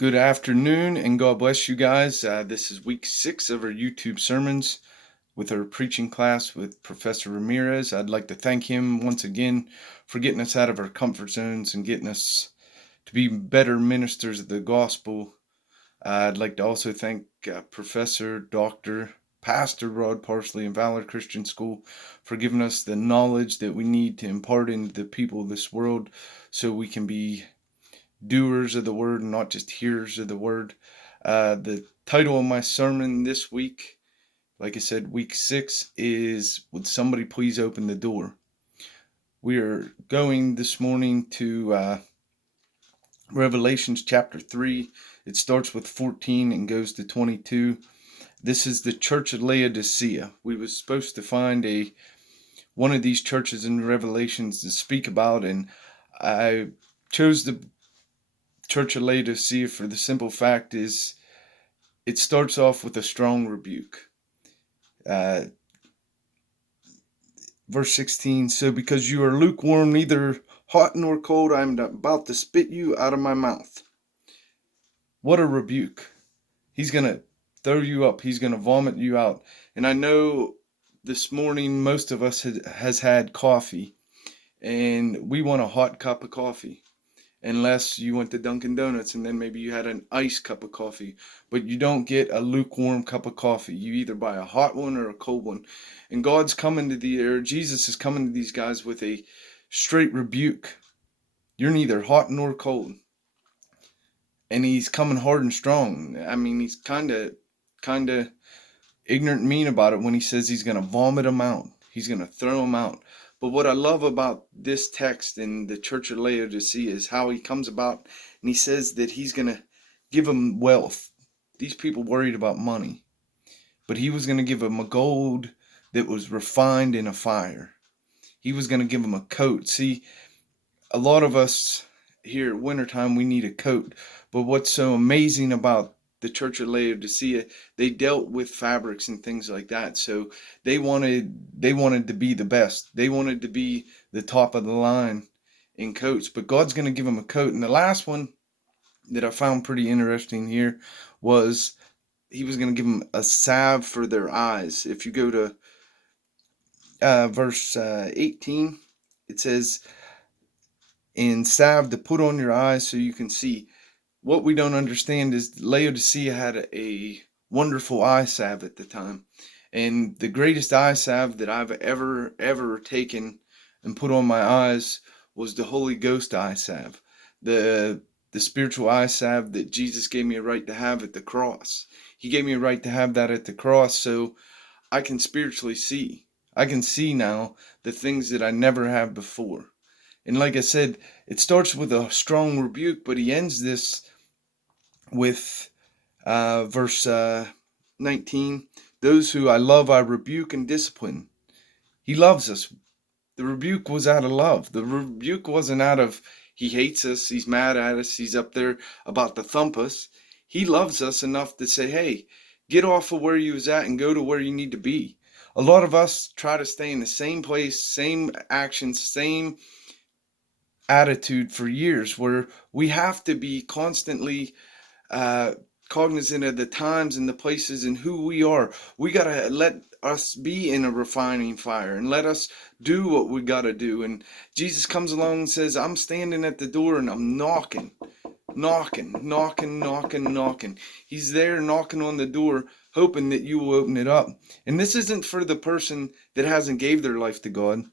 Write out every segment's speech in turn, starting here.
Good afternoon, and God bless you guys. This is week 6 of our YouTube sermons with our preaching class with Professor Ramirez. I'd like to thank him once again for getting us out of our comfort zones and getting us to be better ministers of the gospel. I'd like to also thank Professor, Dr., Pastor Rod Parsley and Valor Christian School for giving us the knowledge that we need to impart into the people of this world so we can be doers of the word and not just hearers of the word. The title of my sermon this week, like I said, week 6, is Would Somebody Please Open the Door? We are going this morning to Revelations chapter 3. It starts with 14 and goes to 22. This is the church of Laodicea. We were supposed to find one of these churches in Revelations to speak about, and I chose the church of Laodicea for the simple fact is it starts off with a strong rebuke. Verse 16, so because you are lukewarm, neither hot nor cold, I am about to spit you out of my mouth. What a rebuke. He's going to throw you up. He's going to vomit you out. And I know this morning most of us has had coffee, and we want a hot cup of coffee. Unless you went to Dunkin' Donuts and then maybe you had an iced cup of coffee. But you don't get a lukewarm cup of coffee. You either buy a hot one or a cold one. And Jesus is coming to these guys with a straight rebuke. You're neither hot nor cold. And he's coming hard and strong. I mean, he's kind of ignorant and mean about it when he says he's going to vomit them out. He's going to throw them out. But what I love about this text in the church of Laodicea is how he comes about and he says that he's going to give them wealth. These people worried about money. But he was going to give them a gold that was refined in a fire. He was going to give them a coat. See, a lot of us here at wintertime, we need a coat. But what's so amazing about the church of Laodicea, they dealt with fabrics and things like that. So they wanted to be the best. They wanted to be the top of the line in coats. But God's going to give them a coat. And the last one that I found pretty interesting here was he was going to give them a salve for their eyes. If you go to verse 18, it says, "And salve to put on your eyes so you can see." What we don't understand is Laodicea had a wonderful eye salve at the time. And the greatest eye salve that I've ever taken and put on my eyes was the Holy Ghost eye salve. The spiritual eye salve that Jesus gave me a right to have at the cross. He gave me a right to have that at the cross so I can spiritually see. I can see now the things that I never have before. And like I said, it starts with a strong rebuke, but he ends this with verse 19. Those who I love, I rebuke and discipline. He loves us. The rebuke was out of love. The rebuke wasn't out of he hates us, he's mad at us, he's up there about to thump us. He loves us enough to say, hey, get off of where you was at and go to where you need to be. A lot of us try to stay in the same place, same actions, same attitude for years, where we have to be constantly cognizant of the times and the places and who we are. We got to let us be in a refining fire and let us do what we got to do. And Jesus comes along and says, I'm standing at the door and I'm knocking. He's there knocking on the door, hoping that you will open it up. And this isn't for the person that hasn't gave their life to God.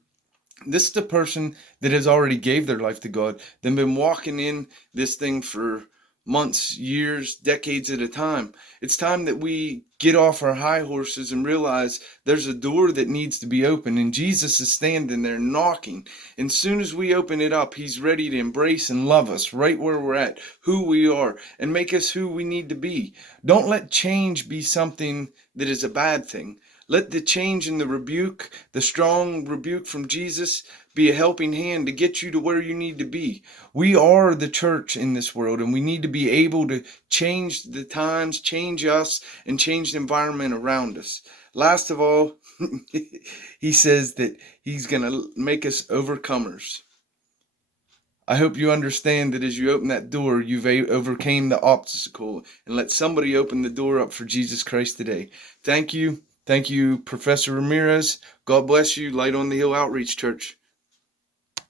This is the person that has already gave their life to God. They've been walking in this thing for months, years, decades at a time. It's time that we get off our high horses and realize there's a door that needs to be opened, and Jesus is standing there knocking. And soon as we open it up, he's ready to embrace and love us right where we're at, who we are, and make us who we need to be. Don't let change be something that is a bad thing. Let the change in the rebuke, the strong rebuke from Jesus, be a helping hand to get you to where you need to be. We are the church in this world, and we need to be able to change the times, change us, and change the environment around us. Last of all, he says that he's going to make us overcomers. I hope you understand that as you open that door, you've overcame the obstacle, and let somebody open the door up for Jesus Christ today. Thank you. Thank you, Professor Ramirez. God bless you. Light on the Hill Outreach Church.